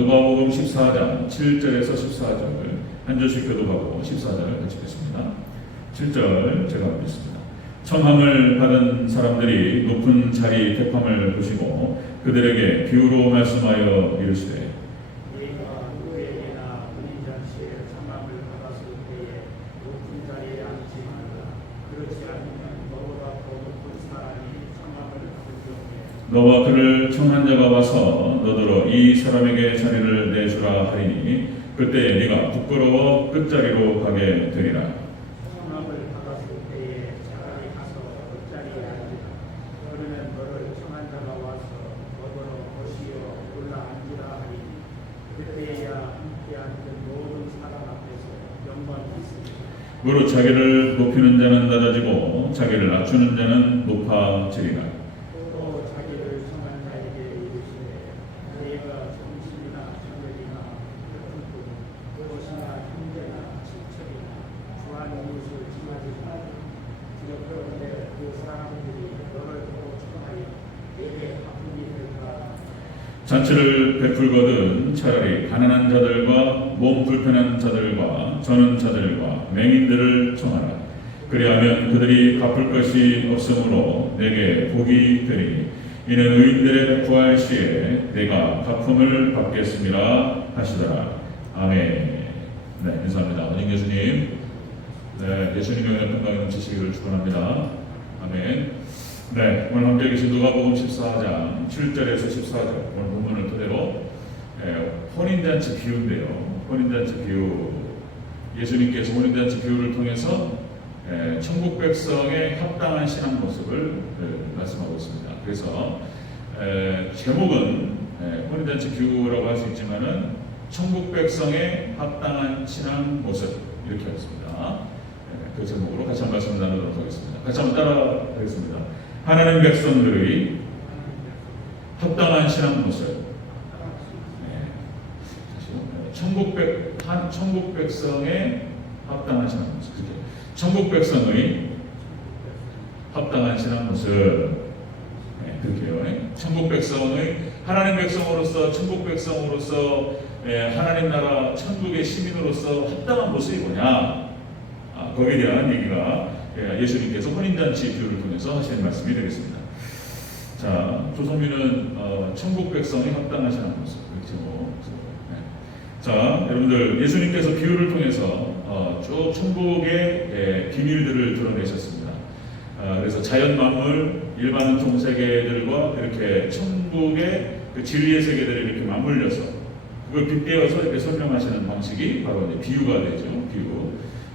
누가복음 14장 7절에서 14절 한 절씩 교독하고 14절을 같이 읽겠습니다. 7절 제가 읽겠습니다. 청함을 받은 사람들이 높은 자리 택함을 보시고 그들에게 비유로 말씀하여 이르시되 너희가 누구에게나 은인잔치에 청함을 받았을 때에 높은 자리에 앉지 말라. 그렇지 않으면 너보다 더 높은 사람이 청함을 받을 경우에 너와 그를 청한 자가 와서 너더러 이 사람에게 자리를 내주라 하리니 그때 네가 부끄러워 끝자리로 가게 되리라. 청함을 받았을 때에 차라리 가서 끝자리에 앉으라. 그러면 너를 청한 자가 와서 너더러 보시어 올라 앉으라 하리니 그때야 함께 앉은 모든 사람 앞에서 영광이 있으리라. 무릇 자기를 높이는 자는 낮아지고 자기를 낮추는 자는 높아지리라. 또 자기를 청한 자에게 이르시되 너희가 정신이나 저녁이나 슬픔 무엇이나 형제나 친척이나 주한 이웃을 칭하지 말라. 그런데 그 사람들이 너를 보고 청하여 내게 화분이 될까. 잔치를 베풀거든 차라리 가난한 자들과 몸 불편한 자들과 저는 자들과 맹인들을 청하라. 그리하면 그들이 갚을 것이 없으므로 내게 복이 되리니 이는 의인들의 부활 시에 내가 갚음을 받겠습니다 하시더라. 아멘. 네, 인사합니다. 원인 예수님. 네, 예수님의 은혜 평강이 넘치시기를 축원합니다. 아멘. 네, 오늘 함께 계신 누가복음 14장 7절에서 14절 오늘 본문을 토대로 혼인잔치 비유인데요. 혼인잔치 비유, 예수님께서 혼인잔치 비유를 통해서 천국 백성의 합당한 신앙 모습을 말씀하고 있습니다. 그래서 제목은 혼인잔치 비유라고 할 수 있지만은 천국 백성의 합당한 신앙 모습 이렇게 하겠습니다. 그 제목으로 같이 한번 말씀을 나누도록 하겠습니다. 같이 한번 따라하겠습니다. 하나님 백성들의 합당한 신앙 모습. 천국 백성의 합당한 신앙 모습. 천국 백성의 합당한 신앙 모습. 그렇게요. 천국 백성의 하나님 백성으로서 천국 백성으로서 하나님 나라 천국의 시민으로서 합당한 모습이 뭐냐? 거기에 대한 얘기가 예수님께서 혼인잔치 비유를 통해서 하시는 말씀이 되겠습니다. 자, 조성민은 천국 백성의 합당한 신앙 모습. 그렇죠. 자, 여러분들 예수님께서 비유를 통해서 쭉 천국의 비밀들을 드러내셨습니다. 그래서 자연 만물, 일반 동세계들과 이렇게 천국의 그 진리의 세계들을 이렇게 맞물려서 그걸 빗대어서 이렇게 설명하시는 방식이 바로 이제 비유가 되죠.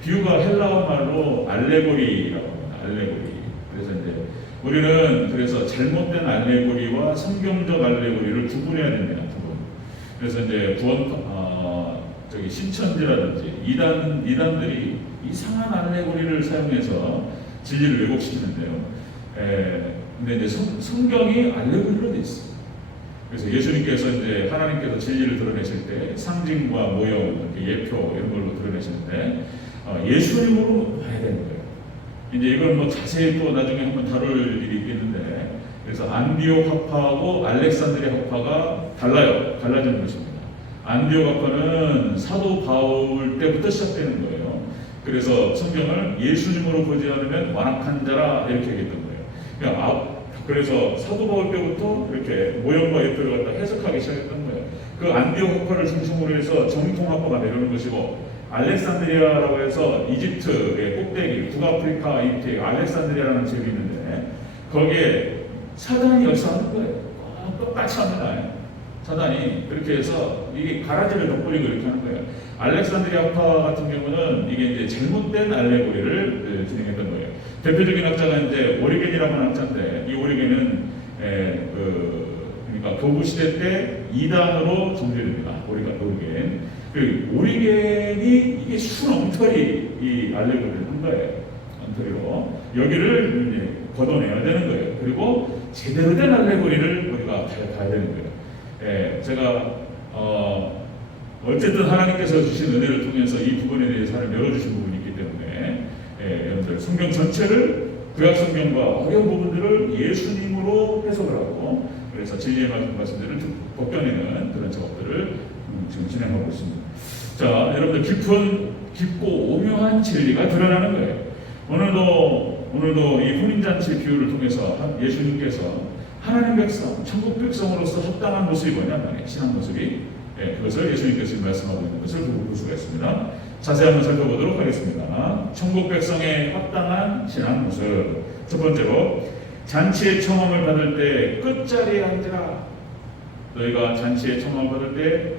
비유가 헬라어 말로 알레고리라고 합니다. 알레고리. 그래서 이제 우리는 그래서 잘못된 알레고리와 성경적 알레고리를 구분해야 됩니다. 그래서 이제 신천지라든지 이단들이 이상한 알레고리를 사용해서 진리를 왜곡시키는데요. 근데 이제 성경이 알레고리로 돼 있어요. 그래서 예수님께서 이제 하나님께서 진리를 드러내실 때 상징과 모형, 예표 이런 걸로 드러내시는데 예수님으로 봐야 되는 거예요. 이제 이걸 뭐 자세히 또 나중에 한번 다룰 일이 있겠는데, 그래서 안디옥 학파하고 알렉산드리아 학파가 달라지는 것입니다. 안디옥 학파는 사도 바울 때부터 시작되는 거예요. 그래서 성경을 예수님으로 보지 않으면 완악한 자라 이렇게 얘기했던 거예요. 그래서 사도 바울 때부터 이렇게 모형과 예표를 갖다 해석하기 시작했던 거예요. 그 안디옥 학파를 중심으로 해서 정통 학파가 내려오는 것이고, 알렉산드리아라고 해서 이집트의 꼭대기, 북아프리카 이집트의 알렉산드리아라는 지역이 있는데 거기에 사단이 역사하는 거예요. 똑같이 합니다. 사단이 그렇게 해서 이게 가라지를 덧뿌리고 이렇게 하는 거예요. 알렉산드리아 학파 같은 경우는 이게 이제 잘못된 알레고리를 진행했던 거예요. 대표적인 학자가 이제 오리겐이라는 학자인데, 이 오리겐은 그러니까 교부 시대 때 이단으로 정죄됩니다. 오리겐. 그 오리겐이 이게 순 엉터리 이 알레고리를 한 거예요. 엉터리로 여기를 이제 걷어내야 되는 거예요. 그리고 제대로 된 알레고리를 우리가 가야 되는 거예요. 제가 어쨌든 하나님께서 주신 은혜를 통해서 이 부분에 대해서 하나님 열어주신 부분이 있기 때문에 여러분들 성경 전체를 구약 성경과 어려운 부분들을 예수님으로 해석을 하고, 그래서 진리의 말씀들을 벗겨내는 그런 작업들을 진행하고 있습니다. 자, 여러분들 깊고 오묘한 진리가 드러나는 거예요. 오늘도 이 혼인잔치 비유를 통해서 예수님께서 하나님 백성, 천국 백성으로서 합당한 모습이 뭐냐 말이에요. 신앙 모습이. 그것을 예수님께서 말씀하고 있는 것을 볼 수가 있습니다. 자세히 한번 살펴보도록 하겠습니다. 천국 백성의 합당한 신앙 모습. 첫 번째로 잔치의 청함을 받을 때 끝자리에 앉으라. 너희가 잔치의 청함을 받을 때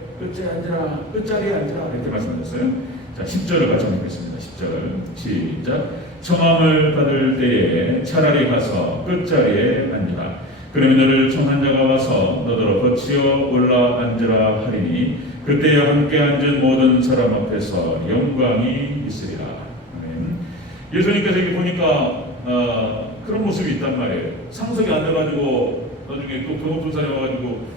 끝자리에 앉으라 이렇게 말씀하셨어요. 자, 10절을 같이 읽겠습니다. 10절 시작. 청함을 받을 때에 차라리 가서 끝자리에 앉으라. 그러면 너를 청한 자가 와서 너더러 거치어 올라 앉으라 하리니 그때에 함께 앉은 모든 사람 앞에서 영광이 있으리라. 아멘. 예수님께서 여기 보니까 그런 모습이 있단 말이에요. 상석에 앉아가지고 나중에 또 병원도 사려가지고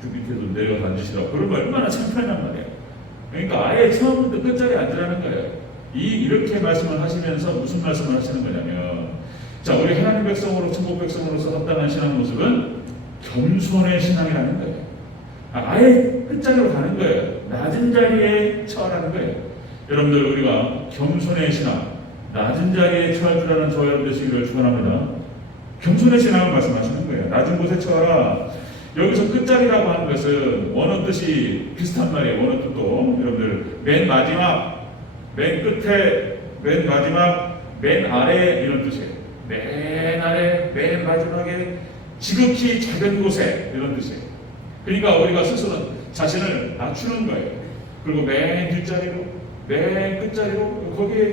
그 밑에도 내려가서 앉으시라고. 그런 거 얼마나 창피하단 말이에요. 그러니까 아예 처음부터 끝자리에 앉으라는 거예요. 이렇게 말씀을 하시면서 무슨 말씀을 하시는 거냐면, 자, 우리 하나님 백성으로 천국 백성으로서 합당한 신앙 모습은 겸손의 신앙이라는 거예요. 아예 끝자리로 가는 거예요. 낮은 자리에 처하라는 거예요. 여러분들, 우리가 겸손의 신앙, 낮은 자리에 처할 줄 아는 저와 여러분 되시기를 축원합니다. 겸손의 신앙을 말씀하시는 거예요. 낮은 곳에 처하라. 여기서 끝자리라고 하는 것은 원어 뜻이 비슷한 말이에요. 원어 뜻도 여러분들 맨 마지막, 맨 끝에, 맨 마지막, 맨 아래 이런 뜻이에요. 맨 아래, 맨 마지막에 지극히 작은 곳에 이런 뜻이에요. 그러니까 우리가 스스로 자신을 낮추는 거예요. 그리고 맨 뒷자리로, 맨 끝자리로 거기에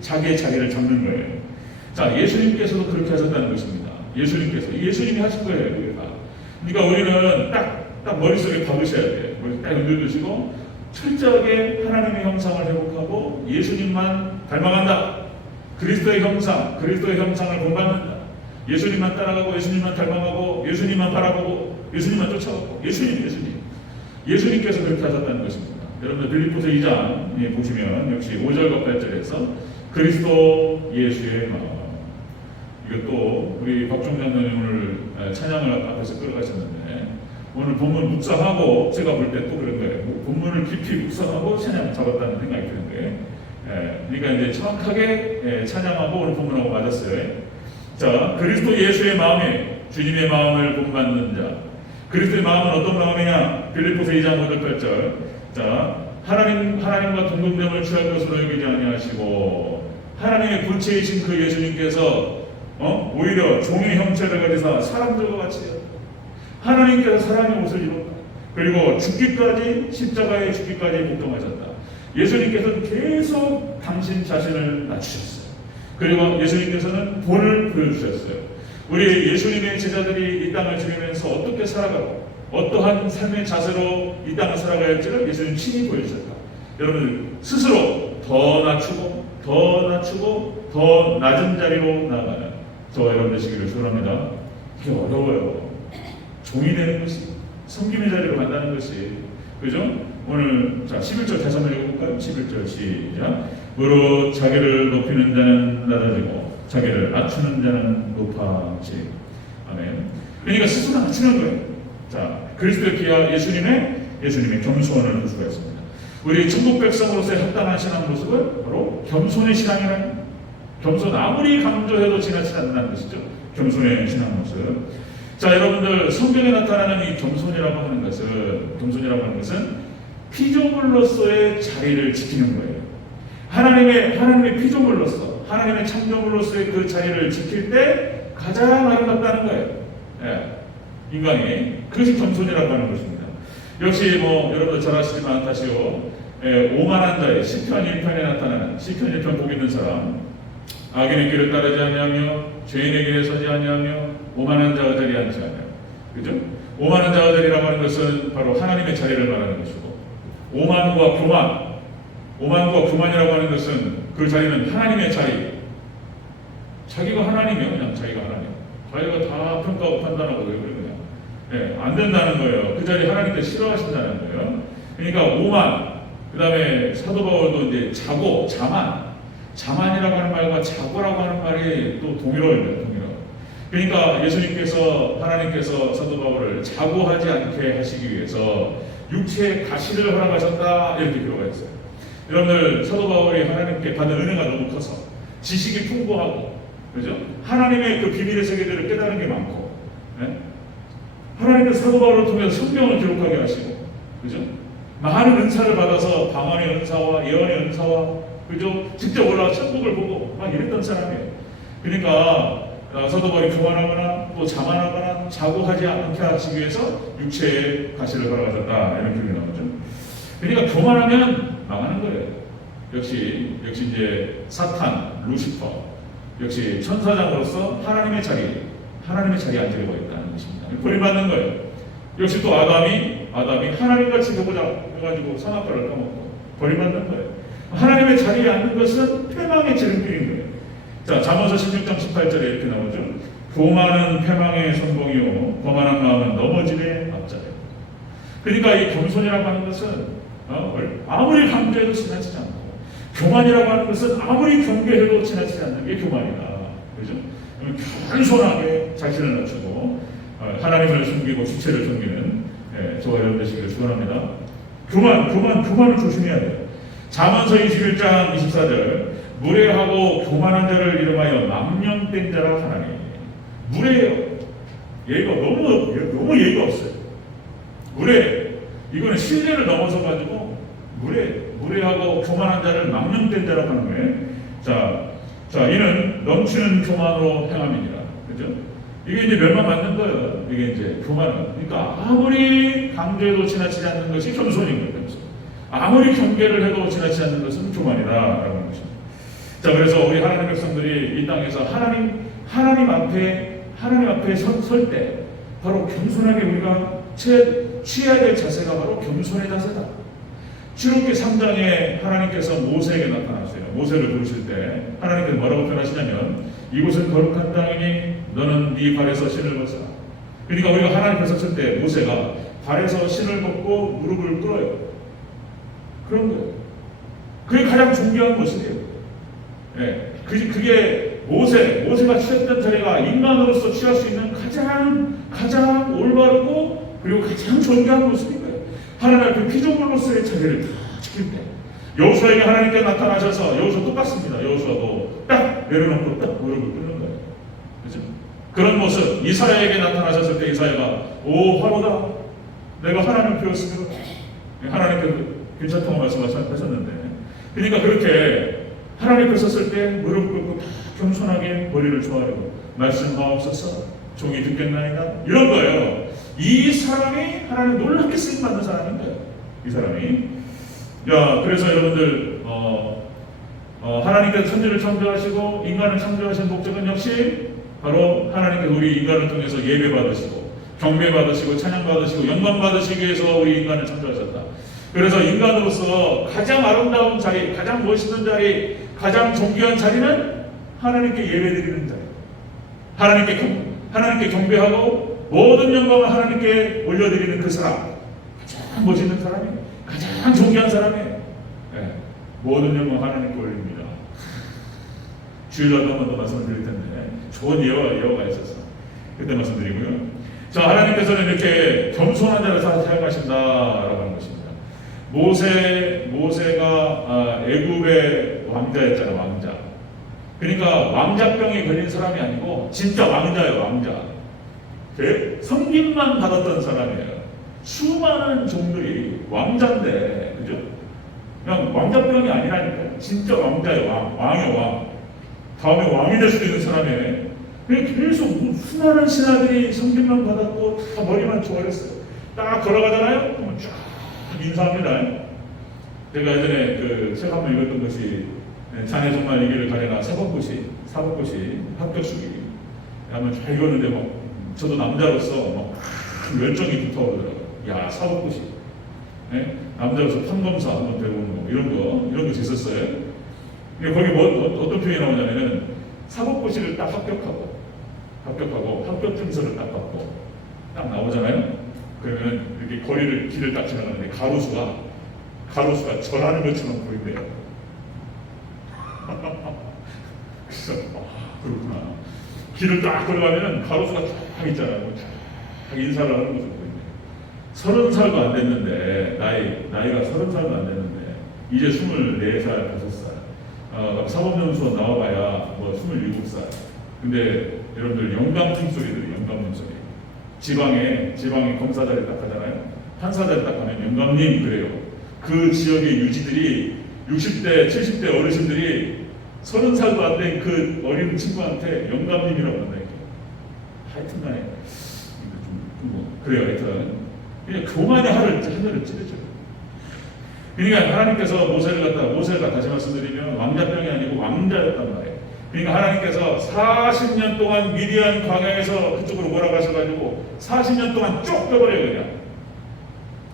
자기의 자리를 잡는 거예요. 자, 예수님께서도 그렇게 하셨다는 것입니다. 예수님이 하신 거예요. 우리가. 그러니까 우리는 딱 머릿속에 박으셔야 돼요. 머리 딱 흔들으시고 철저하게 하나님의 형상을 회복하고 예수님만 닮아간다. 그리스도의 형상을 본받는다. 예수님만 따라가고 예수님만 닮아가고 예수님만 바라보고 예수님만 쫓아가고 예수님께서 그렇게 하셨다는 것입니다. 여러분들 빌립보서 2장 보시면 역시 5절과 8절에서 그리스도 예수의 마음. 이것도 우리 박종 장로님 오늘 찬양을 앞에서 끌어가셨는데 오늘 본문 묵상하고 제가 볼 때 또 그런 거예요. 본문을 깊이 묵상하고 찬양 잡았다는 생각이 드는 거예요. 그러니까 이제 정확하게 찬양하고 오늘 본문하고 맞았어요. 자, 그리스도 예수의 마음에 주님의 마음을 본받는 자. 그리스도의 마음은 어떤 마음이냐? 빌립보서 2장 5절 8절. 자, 하나님과 동등됨을 취할 것으로 여기지 아니하시고 하나님의 본체이신 그 예수님께서 오히려 종의 형체를 가지사 사람들과 같이요. 하나님께서 사람의 옷을 입었다. 그리고 죽기까지 십자가에 죽기까지 복종하셨다. 예수님께서는 계속 당신 자신을 낮추셨어요. 그리고 예수님께서는 본을 보여주셨어요. 우리 예수님의 제자들이 이 땅을 지내면서 어떻게 살아가고 어떠한 삶의 자세로 이 땅을 살아가야 할지를 예수님 친히 보여주셨다. 여러분 스스로 더 낮추고 더 낮은 자리로 나아가는 저와 여러분 되시기를 축원합니다. 그게 어려워요. 종이 되는 것이 섬김의 자리로 간다는 것이 그죠? 오늘 자 11절 다시 한번 읽어볼까요? 11절 시작. 무릇 자기를 높이는 자는 낮아지고 자기를 낮추는 자는 높아지. 아멘. 그러니까 스스로 낮추는 거예요. 자, 그리스도의 피와 예수님의 겸손을 볼 수가 있습니다. 우리 천국 백성으로서의 합당한 신앙 모습은 바로 겸손의 신앙이라는, 겸손 아무리 강조해도 지나치지 않는다는 것이죠. 겸손의 신앙 모습. 자, 여러분들 성경에 나타나는 이 겸손이라고 하는 것은 피조물로서의 자리를 지키는 거예요. 하나님의 피조물로서, 하나님의 창조물로서의 그 자리를 지킬 때 가장 아름답다는 거예요. 인간이. 그것이 겸손이라고 하는 것입니다. 역시 여러분들 잘 아시지만 다시요. 오만한 자의 시편 1편에 나타나는, 시편 1편 복 있는 사람, 악인의 길을 따르지 아니하며 죄인의 길에 서지 아니하며 오만한 자가 자리에 앉지 않아요. 그죠? 오만한 자가 자리라고 하는 것은 바로 하나님의 자리를 말하는 것이고, 오만과 교만이라고 하는 것은 그 자리는 하나님의 자리. 자기가 하나님이요. 그냥 자기가 하나님. 자기가 다 평가하고 판단하고 왜 그러냐. 안 된다는 거예요. 그 자리 하나님께서 싫어하신다는 거예요. 그러니까 오만, 그 다음에 사도 바울도 이제 자만이라고 하는 말과 자고라고 하는 말이 또 동일어요. 그러니까 하나님께서 사도 바울을 자고하지 않게 하시기 위해서 육체의 가시를 허락하셨다 이렇게 기록가 있어요. 여러분들 사도 바울이 하나님께 받은 은혜가 너무 커서 지식이 풍부하고 그죠? 하나님의 그 비밀의 세계들을 깨달은 게 많고 네? 하나님의 사도 바울을 통해서 성경을 기록하게 하시고 그죠? 많은 은사를 받아서 방언의 은사와 예언의 은사와 그죠? 직접 올라와 천국을 보고 막 이랬던 사람이에요. 그러니까 사도 바울이 교만하거나 또 자만하거나 자고하지 않게 하시기 위해서 육체의 가시를 허락하셨다 이런 기록이 나오죠. 그러니까 교만하면 망하는 거예요. 역시 이제 사탄, 루시퍼, 역시 천사장으로서 하나님의 자리에 앉으려고 했다는 것입니다. 버림받는 거예요. 역시 또 아담이 하나님같이 되고자 해가지고 선악과를 까먹고 버림받는 거예요. 하나님의 자리에 앉는 것은 패망의 지름길인 거예요. 자, 잠언서 16장 18절에 이렇게 나오죠. 교만은 패망의 선봉이요 거만한 마음은 넘어짐의 앞자예요. 그러니까 이 겸손이라고 하는 것은 아무리 강조해도 지나치지 않고 교만이라고 하는 것은 아무리 경계해도 지나치지 않는 게 교만이다. 그죠? 겸손하게 자신을 낮추고 하나님을 숨기고 주체를 숨기는 저와 여러분 되시기를 축원합니다. 교만을 조심해야 돼요. 잠언서 21장 24절 무례하고 교만한 자를 이름하여 망령된 자라 하나니 무례해요. 예의가 너무 예의가 없어요. 무례 이거는 신뢰를 넘어서 가지고 무례하고 교만한 자를 망령된 자라고 하는 거예요. 자, 이는 넘치는 교만으로 행함이니라. 그죠? 이게 이제 멸망받는 거예요. 이게 이제 교만은. 그러니까 아무리 강조해도 지나치지 않는 것이 겸손인 거예요. 겸손. 아무리 경계를 해도 지나치지 않는 것은 교만이다라는 것입니다. 자, 그래서 우리 하나님 백성들이 이 땅에서 하나님 앞에 설 때 바로 겸손하게 우리가 취해야 될 자세가 바로 겸손의 자세다. 출애굽기 3장에 하나님께서 모세에게 나타나세요. 모세를 부르실 때 하나님께서 뭐라고 표현하시냐면 이곳은 거룩한 땅이니 너는 네 발에서 신을 벗어라. 그러니까 우리가 하나님 앞에 섰을 때 모세가 발에서 신을 벗고 무릎을 꿇어요. 그런 거예요. 그게 가장 존귀한 모습이에요. 네. 그게 모세가 취했던 자리가 인간으로서 취할 수 있는 가장 올바르고 그리고 가장 존귀한 모습인 거예요. 하나님 앞에 피조물로서의 자리를 다 지킬 때 여호수아에게 하나님께 나타나셔서 여호수아 똑같습니다. 여호수아도 딱 내려놓고 딱 무릎을 꿇는 거예요. 그렇죠? 그런 모습 이사야에게 나타나셨을 때 이사야가 오 화로다 내가 하나님을 배웠으면 하나님께서 괜찮다고 말씀하셨는데 그러니까 그렇게 하나님 앞에 섰을 때 무릎 꿇고 다 겸손하게 머리를 조아리고 말씀하옵소서 종이 듣겠나이다 이런 거예요. 이 사람이 하나님 놀랍게 쓰임받는 사람인 거예요. 이 사람이. 그래서 여러분들 하나님께서 천지를 창조하시고 인간을 창조하신 목적은 역시 바로 하나님께서 우리 인간을 통해서 예배받으시고 경배받으시고 찬양받으시고 영광받으시기 위해서 우리 인간을 창조하셨다. 그래서 인간으로서 가장 아름다운 자리, 가장 멋있는 자리, 가장 존귀한 자리는 하나님께 예배드리는 자리. 하나님께 경배하고 모든 영광을 하나님께 올려드리는 그 사람. 가장 멋있는 사람이, 가장 존귀한 사람이에요. 네. 모든 영광 하나님께 올립니다. 주일날도 한 번 더 말씀을 드릴 텐데 좋은 예화가 있어서 그때 말씀드리고요. 자, 하나님께서는 이렇게 겸손한 자를 사용하신다라고 하는 것입니다. 모세가 애굽의 왕자였잖아요. 왕자. 그러니까 왕자병에 걸린 사람이 아니고 진짜 왕자예요. 왕자. 성김만 받았던 사람이에요. 수많은 종들이 왕자인데 그죠? 그냥 왕자병이 아니라니까요. 진짜 왕자예요. 왕의 왕. 다음에 왕이 될 수도 있는 사람이에요. 계속 수많은 신하들이 성김만 받았고 다 머리만 조아렸어요. 딱 걸어가잖아요. 그러면 쫙 인사합니다. 제가 예전에 그 책 한번 읽었던 것이 자네 정말 이 길을 가려나 사법고시 합격수기 한번 잘 읽었는데 막 저도 남자로서 막 열정이 붙어오더라고요. 야 사법고시 남자로서 판검사 한번 배우는 거 이런 거 있었어요. 거기 어떤 표현이 나오냐면은 사법고시를 딱 합격하고 합격 증서를 딱 받고 딱 나오잖아요. 그러면 이렇게 길을 딱 지나가는데 가로수가 절하는 것처럼 보인대요. 그래서 그렇구나. 길을 딱 걸어가면은 가로수가 쫙 있잖아요. 쫙 인사를 하는 것처럼 보인대요. 30살도 안 됐는데, 나이가 30살도 안 됐는데, 이제 24살, 5살. 사법연수원 나와봐야 뭐 27살. 근데 여러분들 영감님 소리 들어요, 영감님 소리. 지방에 검사 자리 딱 하잖아요. 판사 자리 딱 하면 영감님 그래요. 그 지역의 유지들이 60대, 70대 어르신들이 30살도 안 된 그 어린 친구한테 영감님이라고 한다. 하여튼 간에 그래요. 하여튼 그냥 교만의 하늘을 찌르죠. 그러니까 하나님께서 모세가 다시 말씀드리면 왕자병이 아니고 왕자였단 말이에요. 그러니까 하나님께서 40년 동안 미디안 광야에서 그쪽으로 몰아가셔가지고 40년 동안 쭉 빼버려요. 그냥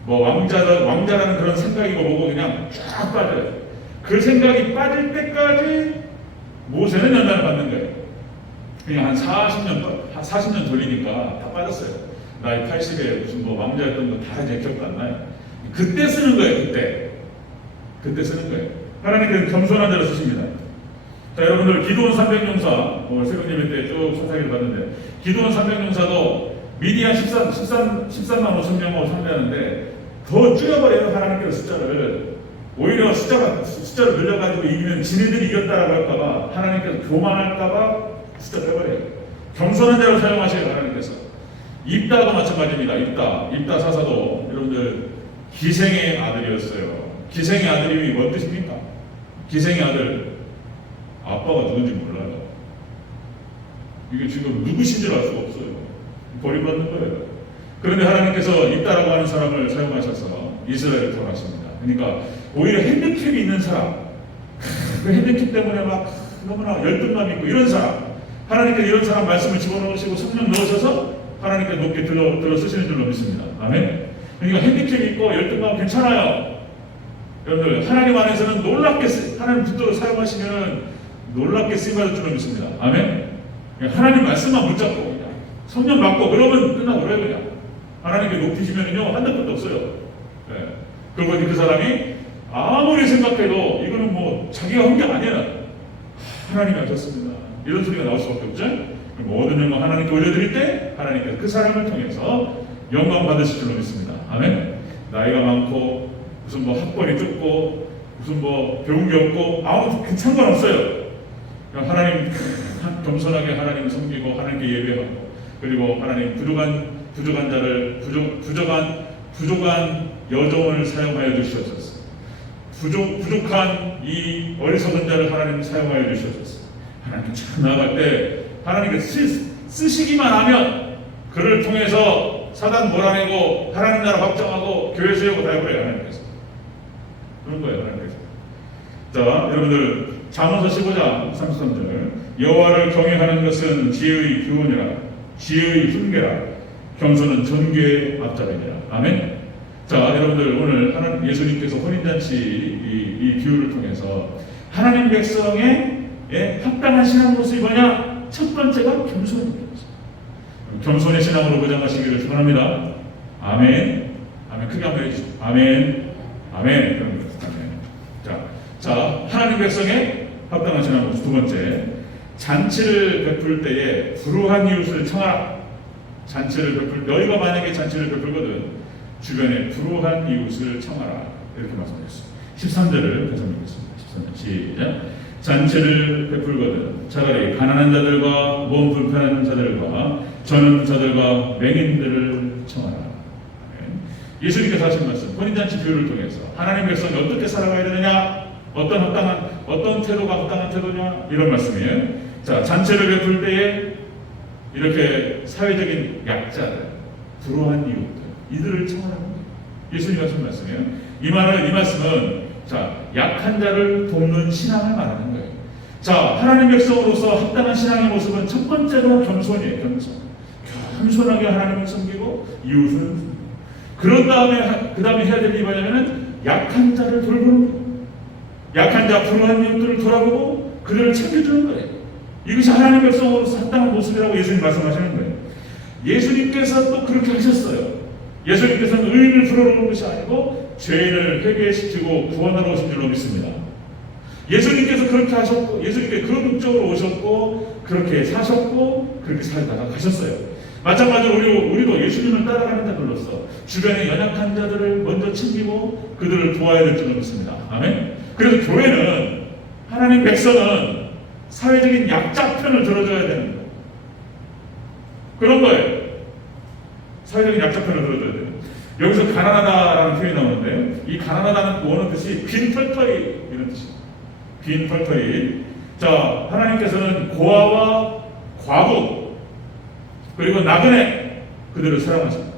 뭐 왕자라는 그런 생각이고 뭐고 그냥 쫙 빠져요. 그 생각이 빠질 때까지 모세는 연단을 받는 거예요. 그냥 한 40년 돌리니까 다 빠졌어요. 나이 80에 무슨 뭐 왕자였던 거 다 이제 기억도 안 나요. 그때 쓰는 거예요. 그때 쓰는 거예요. 하나님께서 겸손한 자를 쓰십니다. 자, 여러분들 기드온 300용사 새벽 예배 때 쭉 사사기를 봤는데 기드온 300용사도 미디안 13만 5천 명하고 상대하는데 더 줄여버려요. 하나님께서 숫자를. 오히려 숫자를 늘려가지고 이기면 지네들이 이겼다라고 할까봐 하나님께서 교만할까봐 숫자 빼버려요. 겸손한 자를 사용하셔요. 하나님께서. 입다도 마찬가지입니다. 입다 사사도 여러분들 기생의 아들이었어요. 기생의 아들이 뭔 뜻입니까? 기생의 아들 아빠가 누군지 몰라요. 이게 지금 누구신지 알 수가 없어요. 버림받는 거예요. 그런데 하나님께서 입다라고 하는 사람을 사용하셔서 이스라엘을 구원하십니다. 그러니까 오히려 핸디캡이 있는 사람, 그 핸디캡 때문에 막 너무나 열등감 있고 이런 사람, 하나님께서 이런 사람 말씀을 집어넣으시고 성령 넣으셔서 하나님께서 높게 들어 쓰시는 줄로 믿습니다. 아멘. 그러니까 핸디캡이 있고 열등감 괜찮아요. 여러분들 하나님 안에서는 놀랍게 하나님 뜻대로 사용하시면 놀랍게 쓰임받을 줄로 믿습니다. 아멘. 하나님 말씀만 붙잡고 그냥 성령 받고 그러면 끝나고 그래요. 그냥 하나님께 높이시면요 한도 끝도 없어요. 네. 그리고 그 사람이 아무리 생각해도 이거는 뭐 자기가 한 게 아니야. 하나님이 하셨습니다. 이런 소리가 나올 수밖에 없죠. 모든 영광 하나님께 올려드릴 때 하나님께서 그 사람을 통해서 영광 받으실 줄로 믿습니다. 아멘. 나이가 많고 무슨 뭐 학벌이 좁고 무슨 뭐 배운 게 없고 아무 상관없어요. 하나님 겸손하게 하나님 섬기고 하나님께 예배하고 그리고 하나님 부족한 자를 부족한 여종을 사용하여 주시옵소서. 부족한 이 어리석은 자를 하나님 사용하여 주시옵소서. 하나님께 참 나아갈 때 하나님께 쓰시기만 하면 그를 통해서 사단 몰아내고 하나님 나라 확장하고 교회 세우고 다 해버려요. 하나님께서 그런 거예요. 하나님께서. 자, 여러분들 잠언서 15장 33절 여호와를 경외하는 것은 지혜의 교훈이라 지혜의 훈계라 겸손은 존귀의 앞자리니라. 아멘. 자, 여러분들 오늘 하나님 예수님께서 혼인잔치 이 비유를 통해서 하나님 백성의 합당한 신앙 모습이 뭐냐? 첫 번째가 겸손입니다. 겸손의 신앙으로 보장하시기를 축원합니다. 아멘. 아멘. 크게 한번 해주시죠. 아멘. 아멘. 그럼 아멘. 자, 하나님 백성의 합당한 신앙 모습 두 번째. 잔치를 베풀 때에 불우한 이웃을 청하라. 너희가 만약에 잔치를 베풀거든 주변에 불우한 이웃을 청하라. 이렇게 말씀드렸습니다. 13절을 다시 한번 읽겠습니다. 13절 시작. 잔치를 베풀거든 차라리 가난한 자들과 몸 불편한 자들과 저는 자들과 맹인들을 청하라. 예수님께서 하신 말씀 혼인잔치 비유를 통해서 하나님 백성이 어떻게 살아가야 되느냐, 어떤 태도가 합당한 태도냐, 이런 말씀이에요. 자, 잔치를 베풀 때에 이렇게 사회적인 약자들, 불우한 이웃들, 이들을 청하라는 거예요. 예수님 하신 말씀이에요. 이 말씀은 자, 약한 자를 돕는 신앙을 말하는 거예요. 자, 하나님 백성으로서 합당한 신앙의 모습은 첫 번째로 겸손이에요. 겸손하게 하나님을 섬기고 이웃을 섬기고. 그런 다음에 그 다음에 해야 될 일이 뭐냐면은 약한 자를 돌보는 거예요. 약한 자, 불우한 이웃들을 돌아보고 그들을 챙겨주는 거예요. 이것이 하나님 백성으로서 합당한 모습이라고 예수님 말씀하시는 거예요. 예수님께서 또 그렇게 하셨어요. 예수님께서는 의인을 불러오는 것이 아니고 죄인을 회개시키고 구원하러 오신 줄로 믿습니다. 예수님께서 그렇게 하셨고, 예수님께서 그 목적으로 오셨고, 그렇게 사셨고, 그렇게 살다가 가셨어요. 마찬가지로 우리도 예수님을 따라가는 자들로서 주변의 연약한 자들을 먼저 챙기고 그들을 도와야 될 줄로 믿습니다. 아멘. 그래서 교회는, 하나님 백성은 사회적인 약자 편을 들어줘야 되는 거예요. 그런 거예요. 사회적인 약자 편을 들어줘야 돼요. 여기서 가난하다라는 표현이 나오는데, 이 가난하다는 원어 뜻이 빈 털털이 이런 뜻이에요. 빈 털털이. 자, 하나님께서는 고아와 과부 그리고 나그네 그들을 사랑하십니다.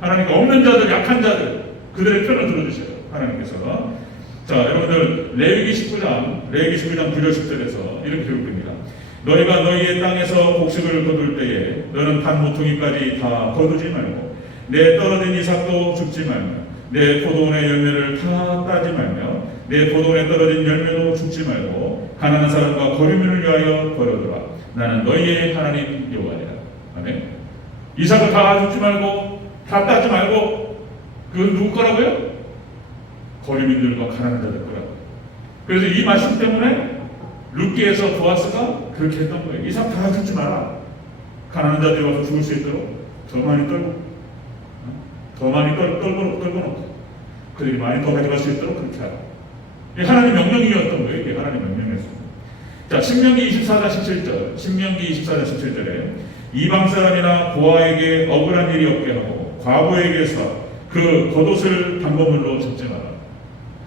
하나님께 없는 자들, 약한 자들 그들의 편을 들어주셔요. 하나님께서. 자, 여러분들 레위기 19장 9절 10절에서 이렇게 기록됩니다. 너희가 너희의 땅에서 곡식을 거둘 때에 너는 반 모퉁이까지 다 거두지 말고 내 떨어진 이삭도 줍지 말며 내 포도원의 열매를 다 따지 말며 내 포도원에 떨어진 열매도 줍지 말고 가난한 사람과 거류민을 위하여 버려두라. 나는 너희의 하나님 여호와니라. 아멘. 이삭을 다 줍지 말고 다 따지 말고, 그건 누구 거라고요? 거류민들과 가난한 자들 거라고요. 그래서 이 말씀 때문에 룻기에서 보아스가 그렇게 했던 거예요. 이삭 다 줍지 마라. 가난한 자들이 와서 죽을 수 있도록 더 많이 떨고 놓고 그들이 많이 더 가져갈 수 있도록 그렇게 하라. 이게 하나님 명령이었던 거예요. 이게 하나님 명령이었습니다. 자, 신명기 24장 17절에 이방 사람이나 고아에게 억울한 일이 없게 하고 과부에게서 그 겉옷을 단거물로 접지 마라.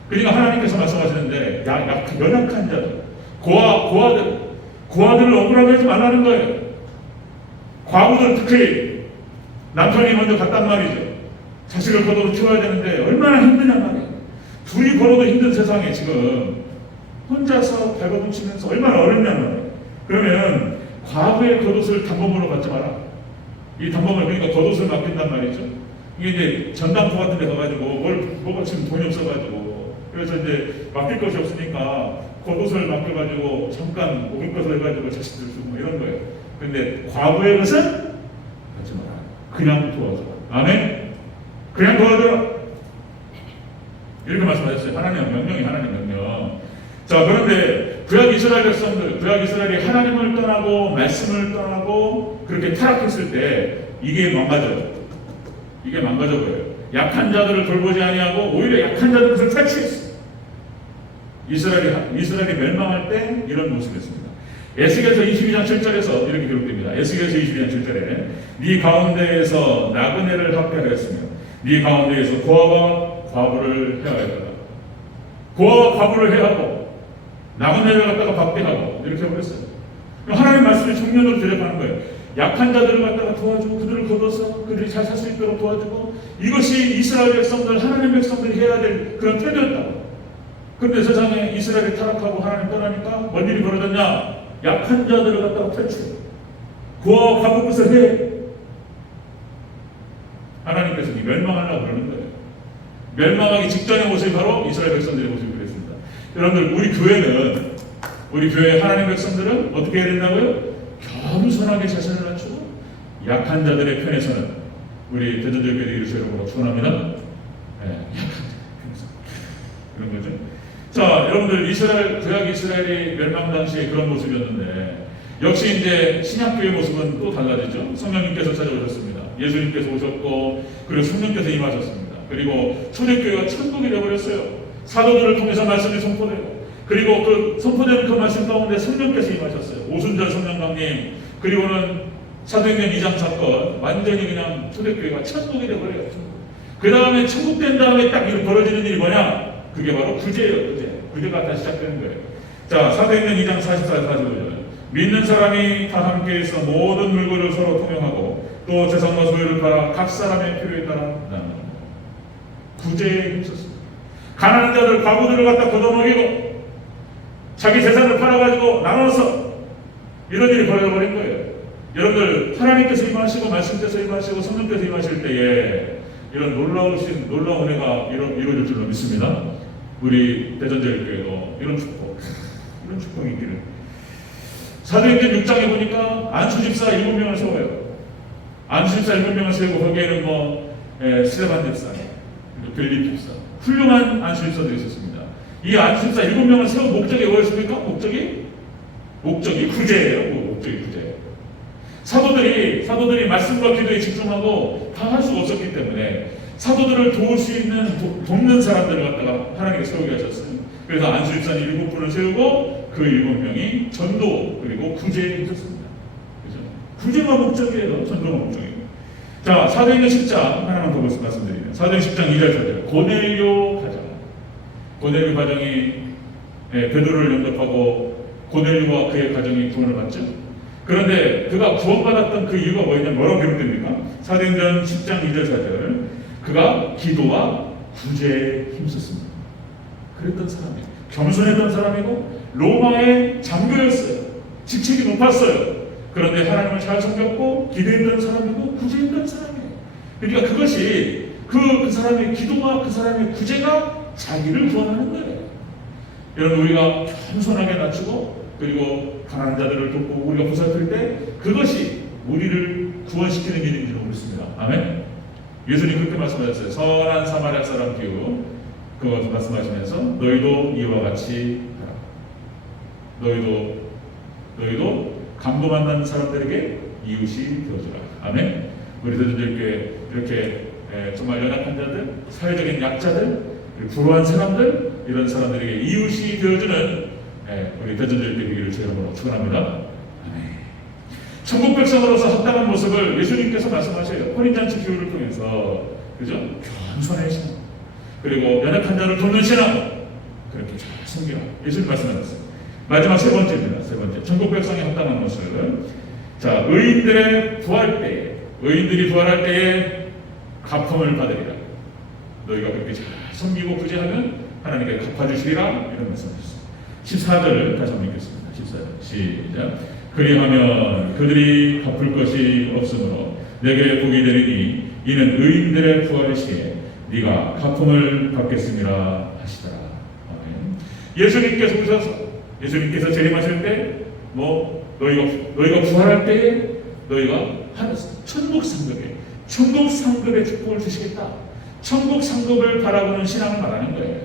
그러니까 하나님께서 말씀하시는데 연약한 자들, 고아들을 억울하게 하지 말라는 거예요. 과부들 특히 남편이 먼저 갔단 말이죠. 자식을 겉옷으로 키워야 되는데 얼마나 힘드냔 말이에요. 둘이 벌어도 힘든 세상에 지금 혼자서 발버둥치면서 얼마나 어렵냔 말이에요. 그러면 과부의 겉옷을 단범으로 받지 마라. 이 단범을, 그러니까 겉옷을 맡긴단 말이죠. 이게 이제 전당포 같은 데 가가지고 뭐가 지금 돈이 없어가지고 그래서 이제 맡길 것이 없으니까 겉옷을 맡겨가지고 잠깐 먹을 것을 해가지고 자식들 주고 뭐 이런 거예요. 근데 과부의 것은 받지 마라. 그냥 도와줘라. 아멘. 그냥 도와줘라. 이렇게 말씀하셨어요. 하나님 명령. 자, 그런데 구약 이스라엘 백성들, 구약 이스라엘이 하나님을 떠나고 말씀을 떠나고 그렇게 타락했을 때 이게 망가져요. 이게 망가져버려요. 약한 자들을 돌보지 아니하고 오히려 약한 자들을 탈취했어요. 이스라엘이 멸망할 때 이런 모습이었습니다. 에스겔서 22장 7절에서 이렇게 기록됩니다. 에스겔서 22장 7절에 네 가운데에서 나그네를 합해하였으며 네 가운데에서 고아와 과부를 해하였다. 고아와 과부를 해하고 나그네를 갖다가 박대하고 이렇게 해버렸어요. 하나님 말씀을 정면으로 대접하는 거예요. 약한 자들을 갖다가 도와주고 그들을 걷어서 그들이 잘 살 수 있도록 도와주고, 이것이 이스라엘 백성들, 하나님 백성들이 해야 될 그런 태도였다고. 그런데 세상에 이스라엘이 타락하고 하나님 떠나니까 뭔 일이 벌어졌냐? 약한 자들을 갖다가 탈취해. 고아와 과부 것을 해. 하나님께서 멸망하려고 그러는 거예요. 멸망하기 직전의 모습이 바로 이스라엘 백성들의 모습이 그랬습니다. 여러분들, 우리 교회 하나님 백성들은 어떻게 해야 된다고요? 겸손하게 자신을 낮추고 약한 자들의 편에 서는 우리 대전절교회 이루셔 여러분으로 축원합니다. 약한 자들의 편에서 그런 거죠. 자, 여러분들, 구약 이스라엘이 멸망 당시에 그런 모습이었는데, 역시 이제 신약교회의 모습은 또 달라지죠. 성령님께서 찾아오셨습니다. 예수님께서 오셨고, 그리고 성령께서 임하셨습니다. 그리고 초대교회가 천국이 되어버렸어요. 사도들을 통해서 말씀이 선포되고, 그리고 그 선포되는 그 말씀 가운데 성령께서 임하셨어요. 오순절 성령 강림, 그리고는 사도행전 2장 사건, 완전히 그냥 초대교회가 천국이 되어버려요. 그 다음에 천국 된 다음에 딱 벌어지는 일이 뭐냐? 그게 바로 구제예요. 구제가 다시 시작되는 거예요. 자, 사도행전 2장 44, 45절. 믿는 사람이 다 함께해서 모든 물건을 서로 통용하고 또 재산과 소유를 팔아 각 사람의 필요에 따라 나누는 구제에 힘썼습니다. 가난한 자들, 과부들을 갖다 걷어먹이고 자기 재산을 팔아가지고 나눠서 이런 일이 벌어버린 거예요. 여러분들, 하나님께서 임하시고 말씀께서 임하시고 성령께서 임하실 때에 이런 놀라운 은혜가 이루어질 줄로 믿습니다. 우리 대전제일교회도 이런 축복이 있기를. 사도행전 6장에 보니까 안수집사 7명을 세워요. 안수집사 7명을 세우고 거기에는 스데반 집사, 빌립 집사, 훌륭한 안수집사들이 있었습니다. 이 안수집사 7명을 세운 목적이 뭐였습니까? 목적이 구제예요. 목적이 구제. 사도들이 말씀과 기도에 집중하고 다 할 수가 없었기 때문에 사도들을 도울 수 있는 돕는 사람들을 갖다가 하나님께 세우게 하셨어요. 그래서 안수집산 7분을 세우고 그 7명이 전도 그리고 구제에 있었습니다. 그죠? 구제가 목적이에요. 전도가 목적이에요. 자, 사도행전 10장 하나만 더 말씀드리면 사도행전 10장 2절 4절 고넬료 가정. 고넬료 가정이 베드로를 영접하고 고넬료와 그의 가정이 구원을 받죠. 그런데 그가 구원받았던 그 이유가 뭐라고 기록됩니까? 사도행전 10장 2절 4절 그가 기도와 구제에 힘썼습니다. 그랬던 사람이에요. 겸손했던 사람이고 로마의 장교였어요. 직책이 높았어요. 그런데 하나님을 잘 섬겼고 기도했던 사람이고 구제했던 사람이에요. 그러니까 그것이 그 사람의 기도와 그 사람의 구제가 자기를 구원하는 거예요. 여러분 우리가 겸손하게 낮추고 그리고 가난한 자들을 돕고 우리가 보살필 때 그것이 우리를 구원시키는 일인 줄 믿습니다. 아멘. 예수님 그렇게 말씀하셨어요. 선한 사마리아 사람 비유 그것 말씀하시면서 너희도 이와 같이 하라. 너희도 강도 만나는 사람들에게 이웃이 되어주라. 아멘. 우리 대전절교회 이렇게 정말 연약한 자들, 사회적인 약자들, 불우한 사람들 이런 사람들에게 이웃이 되어주는 우리 대전절교회 되기를 제 이름으로 축원합니다. 아멘. 천국 백성으로서 합당한 모습을 예수님께서 말씀하셔요. 혼인잔치 비유를 통해서 그죠? 겸손의 신앙 그리고 연약한 자를 돕는 신앙 그렇게 잘 섬겨 예수님 말씀하셨어요. 마지막 세 번째입니다. 세 번째 천국 백성에 합당한 모습. 자, 의인들이 부활할 때에 가품을 받으리라. 너희가 그렇게 잘 섬기고 구제하면 하나님께 갚아주시리라 이런 말씀하셨습니다. 14절을 다시 한번 읽겠습니다. 14절 시작. 그리하면 그들이 갚을 것이 없으므로 내게 복이 되리니 이는 의인들의 부활의 시에 네가 갚음을 받겠음이라 하시더라. 아멘. 예수님께서 오셔서 예수님께서 재림하실 때 너희가 부활할 때에 너희가 천국 상급의 축복을 주시겠다. 천국 상급을 바라보는 신앙을 말하는 거예요.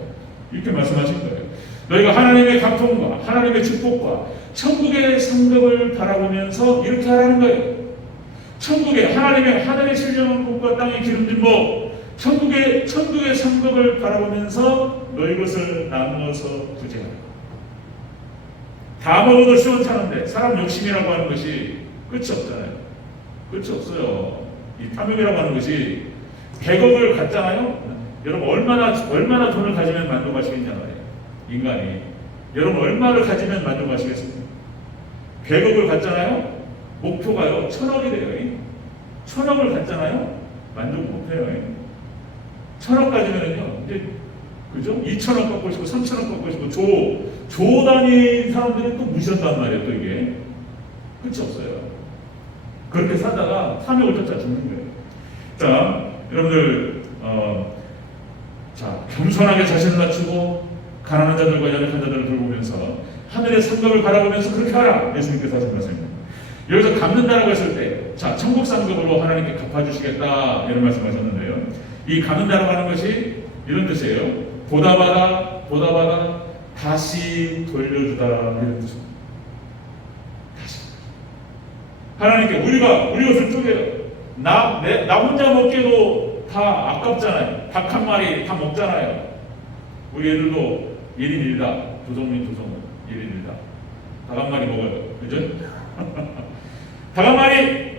이렇게 말씀하신 거예요. 너희가 하나님의 갚음과 하나님의 축복과 천국의 상급을 바라보면서 이렇게 하라는 거예요. 천국의 하나님의 하늘의 신령한 복과 땅의 기름진 복 천국의 상급을 바라보면서 너희 것을 나누어서 구제하라. 다 먹어도 시원찮은데 사람 욕심이라고 하는 것이 끝이 없잖아요. 끝이 없어요. 이 탐욕이라고 하는 것이 100억을 갖잖아요. 여러분 얼마나 돈을 가지면 만족하시겠냐고요. 인간이 여러분 얼마를 가지면 만족하시겠습니까? 100억을 갖잖아요. 목표가요 1000억이 돼요. 1000억을 갖잖아요. 만족 못해요. 1000억 가지면은요 이제 그죠? 2000억 갖고 싶고 3000억 갖고 싶고 조 단위인 사람들이 또 무시한단 말이에요. 또 이게 끝이 없어요. 그렇게 살다가 탐욕을 쫓아 죽는 거예요. 자, 여러분들 자 겸손하게 자신을 낮추고 가난한 자들과 연약한 자들을 돌보면서 하늘의 상급을 바라보면서 그렇게 하라. 예수님께서 하신 말씀입니다. 여기서 갚는다라고 했을 때, 자 천국 상급으로 하나님께 갚아주시겠다 이런 말씀하셨는데요. 이 갚는다라고 하는 것이 이런 뜻이에요. 보다받아 다시 돌려주다 이런 뜻입니다. 다시 하나님께 우리 것을 쪼개요. 나 혼자 먹기도 다 아깝잖아요. 닭 한 마리 다 먹잖아요. 우리 애들도 1인 1닭, 조성민 1인 1닭. 닭 한 마리 먹어요. 그죠? 닭 한 마리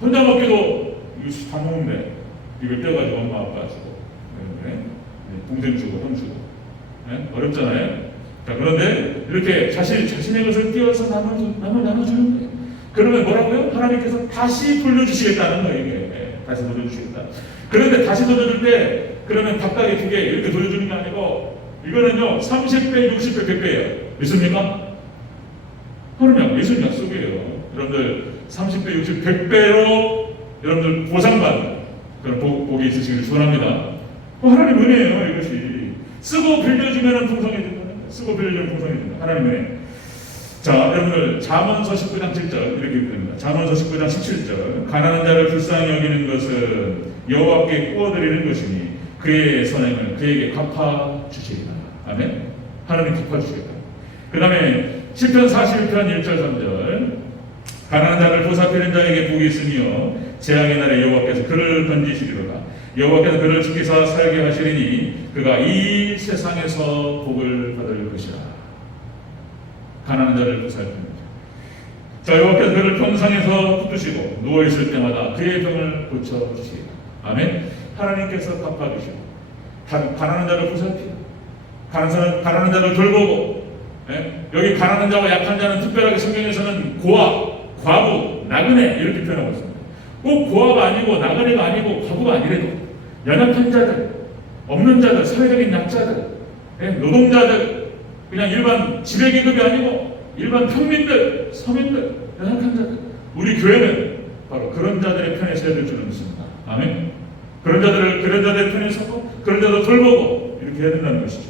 혼자 먹기도 이거 다 먹는데 이걸 떼가지고 엄마 아빠 주고 동생 주고 형 주고 어렵잖아요. 자, 그런데 이렇게 자신의 것을 띄어서 남을 나눠주는 거예요. 그러면 뭐라고요? 하나님께서 다시 돌려주시겠다는 거예요. 이게 다시 돌려주시겠다. 그런데 다시 돌려줄 때 그러면 닭다리 2개 이렇게 돌려주는 게 아니고 이거는요 30배, 60배, 100배예요. 믿습니까? 그러면 예수님 약속이에요. 여러분들 30배, 60, 100배로 여러분들 보상받는 그런 복이 있으시길 축원합니다. 하나님 은혜예요. 이것이 쓰고 빌려주면 풍성해진다. 쓰고 빌려주면 풍성해진다. 하나님 은혜. 자, 여러분들 잠언서 19장 7절 이렇게 됩니다. 잠언서 19장 17절 가난한 자를 불쌍히 여기는 것은 여호와께 구워드리는 것이니 그의 선행을 그에게 갚아주시리라. 아멘. 하나님 갚아주시겠다. 그 다음에 시편 41편 1절 3절 가난한 자를 보살피는 자에게 복이 있으며 재앙의 날에 여호와께서 그를 건지시리로다. 여호와께서 그를 지키사 살게 하시리니 그가 이 세상에서 복을 받을 것이라. 가난한 자를 보살피는 자. 자, 여호와께서 그를 평상에서 붙드시고 누워있을 때마다 그의 병을 고쳐주시리라. 아멘. 하나님께서 갚아주시고 가난한 자를 보살피고 가난한 자를 돌보고, 여기 가난한 자와 약한 자는 특별하게 성경에서는 고아, 과부, 나그네 이렇게 표현하고 있습니다. 꼭 고아가 아니고 나그네가 아니고 과부가 아니래도 연약한 자들, 없는 자들, 사회적인 약자들, 노동자들, 그냥 일반 지배계급이 아니고 일반 평민들, 서민들, 연약한 자들, 우리 교회는 바로 그런 자들의 편에 서야 될 줄을 믿습니다. 아멘. 그런 자들의 편에 서고 그런 자들 돌보고 이렇게 해야 된다는 것이죠.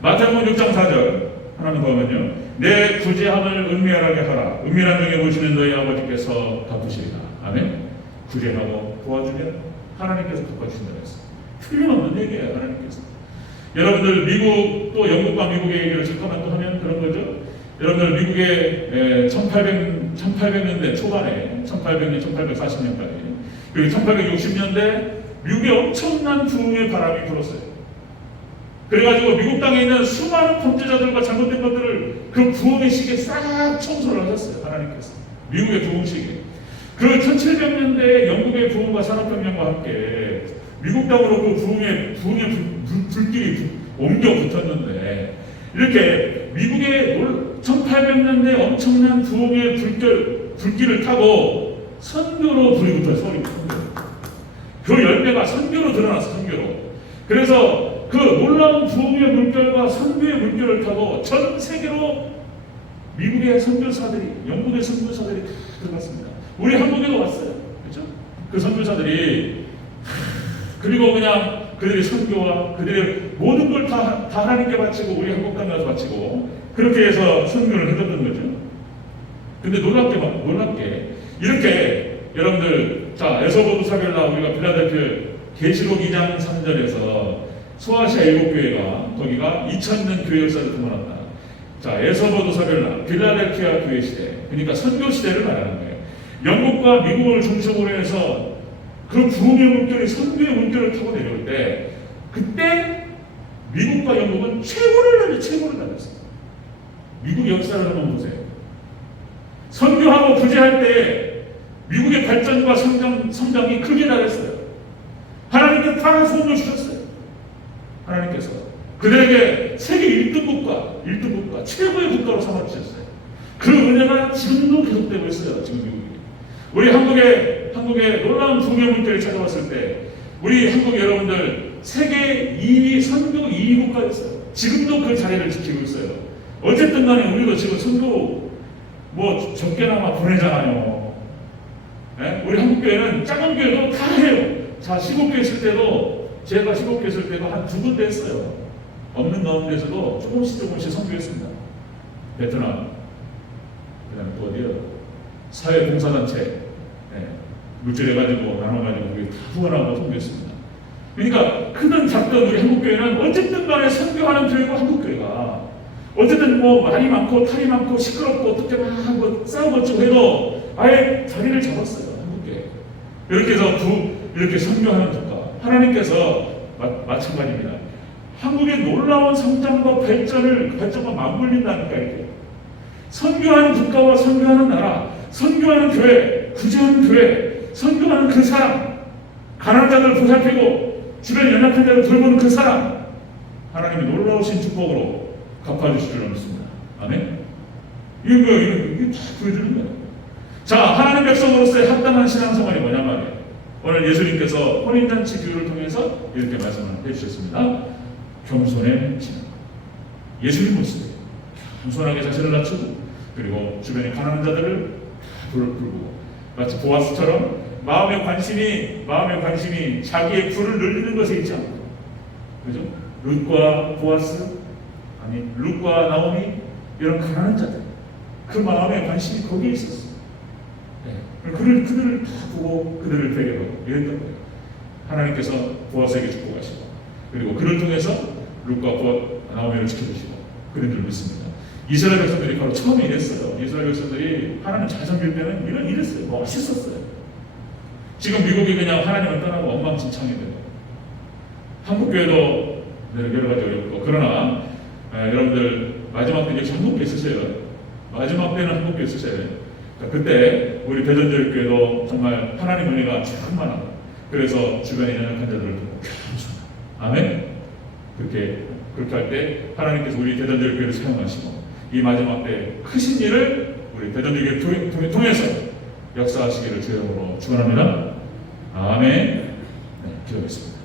마태복음 6장 4절 하나님 보면요, 내 구제함을 은밀하게 하라. 은밀한 중에 보시는 너희 아버지께서 갚으시리라. 아멘. 구제하고 도와주면 하나님께서 갚아주신다고 했어요. 틀림없는 얘기예요. 하나님께서. 여러분들 미국, 또 영국과 미국의 얘기를 잠깐만 또 하면 그런 거죠. 여러분들 미국의 1800년대 초반에 1800년, 1840년까지 그리고 1860년대 미국에 엄청난 부흥의 바람이 불었어요. 그래가지고 미국 땅에 있는 수많은 범죄자들과 잘못된 것들을 그 부흥의 시기에 싹 청소를 하셨어요. 하나님께서. 미국의 부흥 시기에. 그 1700년대에 영국의 부흥과 산업혁명과 함께 미국 땅으로 그 부흥의 불길이 옮겨 붙었는데, 이렇게 미국의 1800년대 엄청난 부흥의 불길을 타고 선교로 불이 붙어요. 그 열매가 선교로 드러났어. 선교로. 그래서 그 놀라운 부흥의 물결과 선교의 물결을 타고 전 세계로 미국의 선교사들이, 영국의 선교사들이 다 들어갔습니다. 우리 한국에도 왔어요. 그렇죠? 그 선교사들이 그리고 그냥 그들의 선교와 그들의 모든 걸 다 하나님께 바치고 우리 한국 땅에 가서 바치고 그렇게 해서 선교를 해줬던 거죠. 근데 놀랍게 이렇게 여러분들, 자, 에서보드사별라 우리가 필라델피아 계시록 2장 3절에서 소아시아 7교회가 거기가 2000년 교회 역사를 통한다. 자, 에서보드사별라 필라델피아 교회 시대, 그러니까 선교 시대를 말하는 거예요. 영국과 미국을 중심으로 해서 그 부흥의 물결이 선교의 물결을 타고 내려올 때, 그때 미국과 영국은 최고를 달렸어요. 미국 역사를 한번 보세요. 선교하고 구제할 때 미국의 발전과 성장이 크게 달했어요. 하나님께서 다 소원을 주셨어요. 하나님께서 그들에게 세계 1등 국가, 최고의 국가로 삼아주셨어요. 그 은혜가 지금도 계속되고 있어요. 지금 미국이. 우리 한국의 놀라운 부흥의 물결이 찾아왔을 때, 우리 한국 여러분들 세계 2위, 선교 2위 국가였어요. 지금도 그 자리를 지키고 있어요. 어쨌든 간에 우리도 지금 선교 뭐 적게나마 보내잖아요. 네? 우리 한국교회는 작은 교회도 다 해요. 자, 시국교회 있을 때도, 제가 시국교회 있을 때도 한 2군데 했어요. 없는 가운데서도 조금씩 선교했습니다. 베트남, 그다음에 또 어디요? 사회봉사단체, 물질해가지고 나눠가지고 우리 다 후원하고 선교했습니다. 그러니까 크든 작든 우리 한국교회는 어쨌든 간에 선교하는 교회고, 한국교회가 어쨌든 뭐 말이 많고 탈이 많고 시끄럽고 어떻게 막 하고 싸우고 어쩌고 해도 아예 자리를 잡았어요. 한국교회. 이렇게 해서 이렇게 선교하는 국가, 하나님께서 마찬가지입니다. 한국의 놀라운 성장과 발전과 맞물린다니까. 이렇게 선교하는 국가와 선교하는 나라, 선교하는 교회, 구제하는 교회, 선교하는 그 사람, 가난한 자들을 보살피고 주변 연약한 자를 돌보는 그 사람, 하나님의 놀라우신 축복으로 갚아주실 줄 믿습니다. 아멘. 이게 다 보여주는 거예요. 자, 하나님 백성으로서의 합당한 신앙생활이 뭐냐 말이에요. 오늘 예수님께서 혼인잔치 비유를 통해서 이렇게 말씀을 해주셨습니다. 겸손의 신앙. 예수님 모습이에요. 겸손하게 자신을 낮추고, 그리고 주변의 가난한 자들을 다 돌보고, 마치 보아스처럼 마음의 관심이 자기의 불을 늘리는 것에 있지 않고, 그죠? 룻과 보아스, 아니 룻과 나오미, 이런 가난한 자들, 그 마음의 관심이 거기에 있었어요. 그들을 다 보고 그들을 배려하고 이랬던 거예요. 하나님께서 보아스에게 축복하시고, 그리고 그를 통해서 룻과 나오미를 지켜주시고 그런 줄 믿습니다. 이스라엘 백성들이 바로 처음에 이랬어요. 이스라엘 백성들이 하나님 잘 섬길 때는 이랬어요. 멋있었어요. 지금 미국이 그냥 하나님을 떠나고 엉망진창이 돼요. 한국교회도 여러 가지 어렵고, 그러나 여러분들 마지막 때 이제 한국교회 쓰세요. 마지막 때는 한국교회 쓰셔야 돼요. 그때 우리 대전제일교회도 정말 하나님 은혜가 충만하고, 그래서 주변에 연약한 자들을 돕고 겸손. 아멘. 그렇게 할 때 하나님께서 우리 대전제일교회를 사용하시고, 이 마지막 때 크신 일을 우리 대전제일교회 통해서 역사하시기를 주의 이름으로 축원합니다. 아멘. 네, 기도하겠습니다.